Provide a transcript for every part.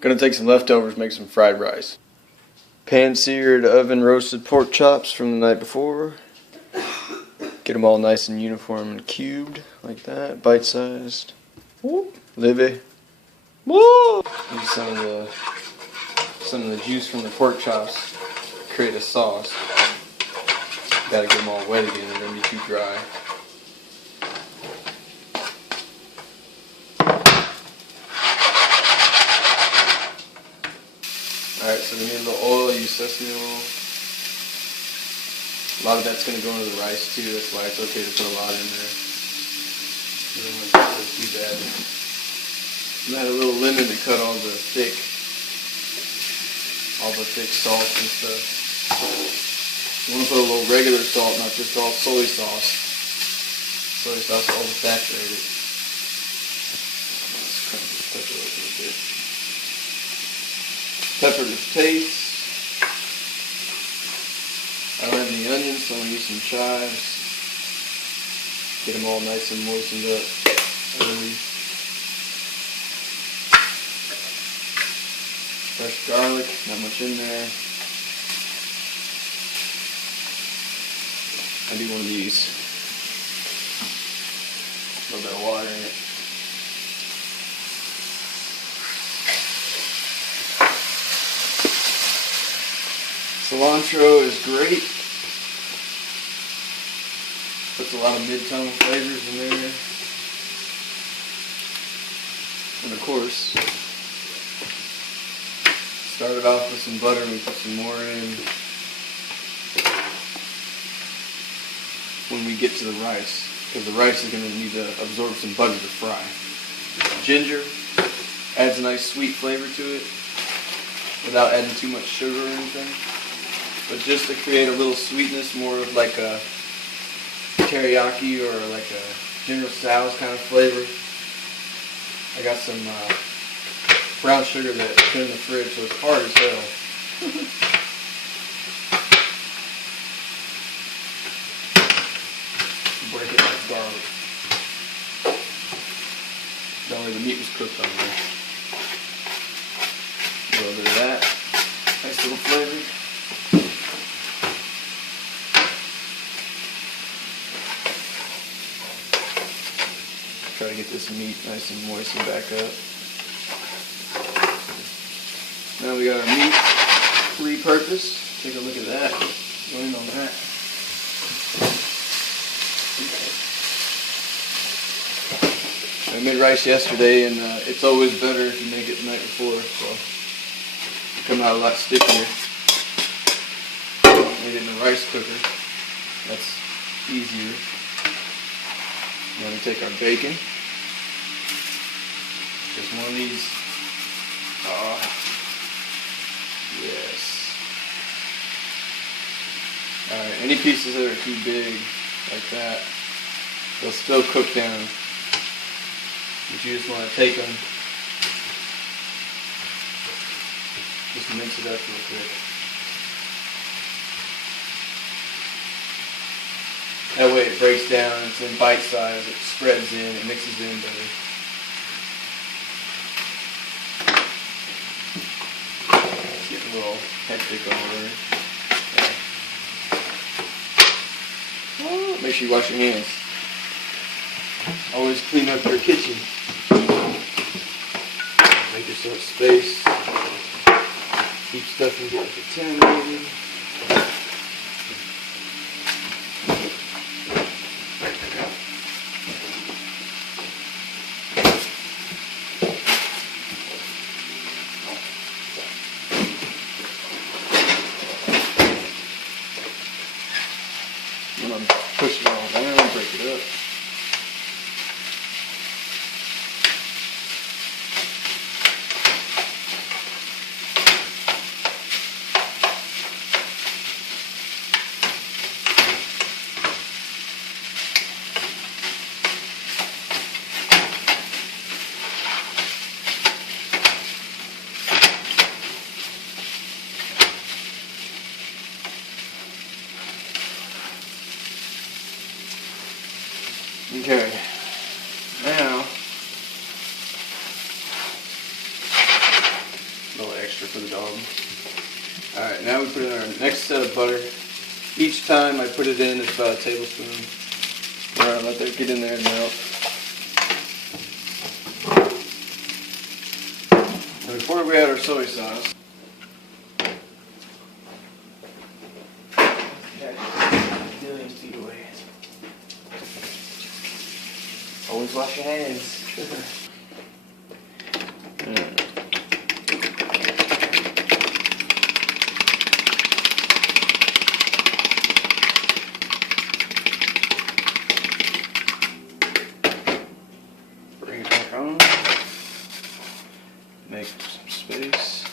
Gonna take some leftovers, make some fried rice. Pan-seared oven roasted pork chops from the night before. Get them all nice and uniform and cubed, like that, bite-sized. Livy. Woo! Use some of the juice from the pork chops. Create a sauce. Gotta get them all wet again, they're gonna be too dry. Alright, so we need a little oil, use sesame oil. A lot of that's going to go into the rice too, that's why it's okay to put a lot in there. You don't want it to go too bad. And add a little lemon to cut all the thick salts and stuff. You want to put a little regular salt, not just all soy sauce. Soy sauce is oversaturated. Let's crank this pepper up a little bit. Pepper to taste. I don't have any onions, so I'm going to use some chives. Get them all nice and moistened up early. Fresh garlic, not much in there. I do one of these. A little bit of water in it. Cilantro is great. Puts a lot of mid-tone flavors in there. And of course, started off with some butter and we put some more in when we get to the rice, because the rice is going to need to absorb some butter to fry. Ginger adds a nice sweet flavor to it without adding too much sugar or anything. But just to create a little sweetness, more of like a teriyaki or like a General Tso's kind of flavor. I got some brown sugar that's put in the fridge, so it's hard as hell. Break it like garlic. Don't worry, the meat was cooked on there. A little bit of that. Nice little flavor. Try to get this meat nice and moist and back up. Now we got our meat repurposed. Take a look at that. Go in on that. I made rice yesterday, and it's always better if you make it the night before, so it'll come out a lot stickier. Made it in a rice cooker. That's easier. Now we take our bacon. Just one of these. Yes. Alright, any pieces that are too big, like that, they'll still cook down. But you just want to take them, just mix it up real quick. That way it breaks down, it's in bite size, it spreads in, it mixes in better. It's getting a little hectic over there. Oh, make sure you wash your hands. Always clean up your kitchen. Make yourself space. Keep stuff from getting contaminated. I'm going to push it all down, break it up. Okay, now extra for the dog. Alright, now we put in our next set of butter. Each time I put it in, it's about a tablespoon. Alright, let that get in there and melt. And before we add our soy sauce, always wash your hands. Bring it back on. Make some space.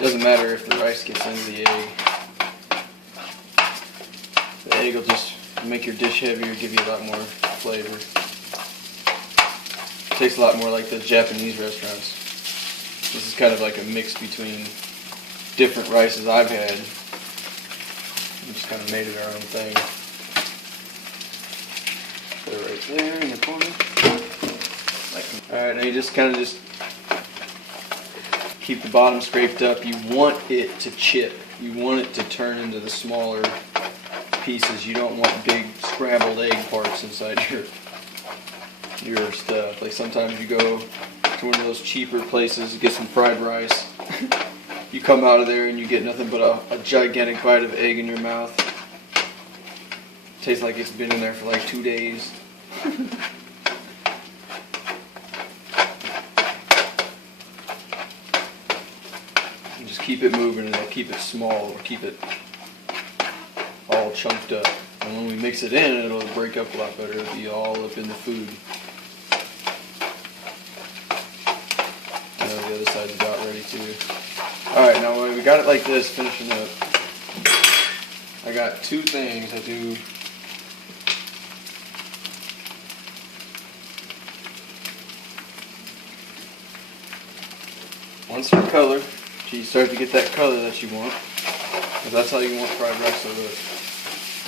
Doesn't matter if the rice gets into the egg. The egg will just make your dish heavier, give you a lot more flavor. Tastes a lot more like those Japanese restaurants. This is kind of like a mix between different rices I've had. We just kind of made it our own thing. Put it right there in the corner. Alright, now you just kind of keep the bottom scraped up. You want it to chip. You want it to turn into the smaller pieces. You don't want big scrambled egg parts inside your stuff. Like sometimes you go to one of those cheaper places, get some fried rice. You come out of there and you get nothing but a gigantic bite of egg in your mouth. Tastes like it's been in there for like 2 days. And just keep it moving, and it'll keep it small, or keep it all chunked up. And when we mix it in, it'll break up a lot better. It'll be all up in the food. I know the other side's about ready too. Alright, now when we got it like this, finishing up, I got two things I do. One's for color, so you start to get that color that you want, because that's how you want fried rice to look.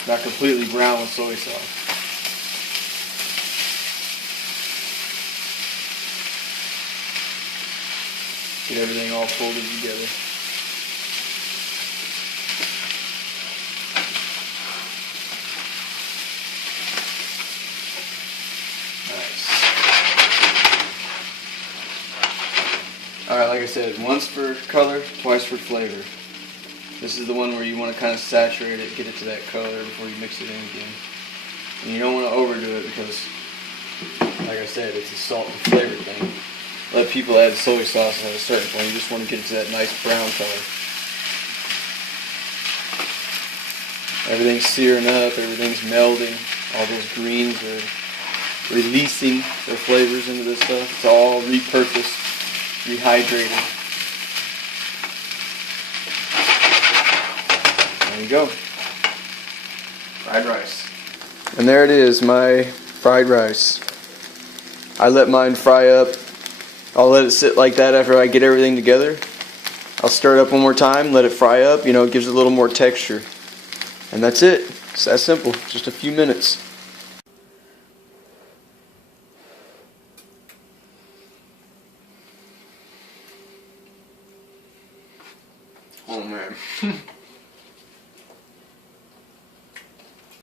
Not completely brown with soy sauce. Get everything all folded together. Nice. Alright, like I said, once for color, twice for flavor. This is the one where you want to kind of saturate it, get it to that color before you mix it in again. And you don't want to overdo it because, like I said, it's a salt and flavor thing. Let people add soy sauce at a certain point. You just want to get it to that nice brown color. Everything's searing up, everything's melding. All those greens are releasing their flavors into this stuff. It's all repurposed, rehydrated. There you go. Fried rice. And there it is, my fried rice. I let mine fry up. I'll let it sit like that after I get everything together. I'll stir it up one more time, let it fry up. You know, it gives it a little more texture. And that's it. It's that simple. Just a few minutes.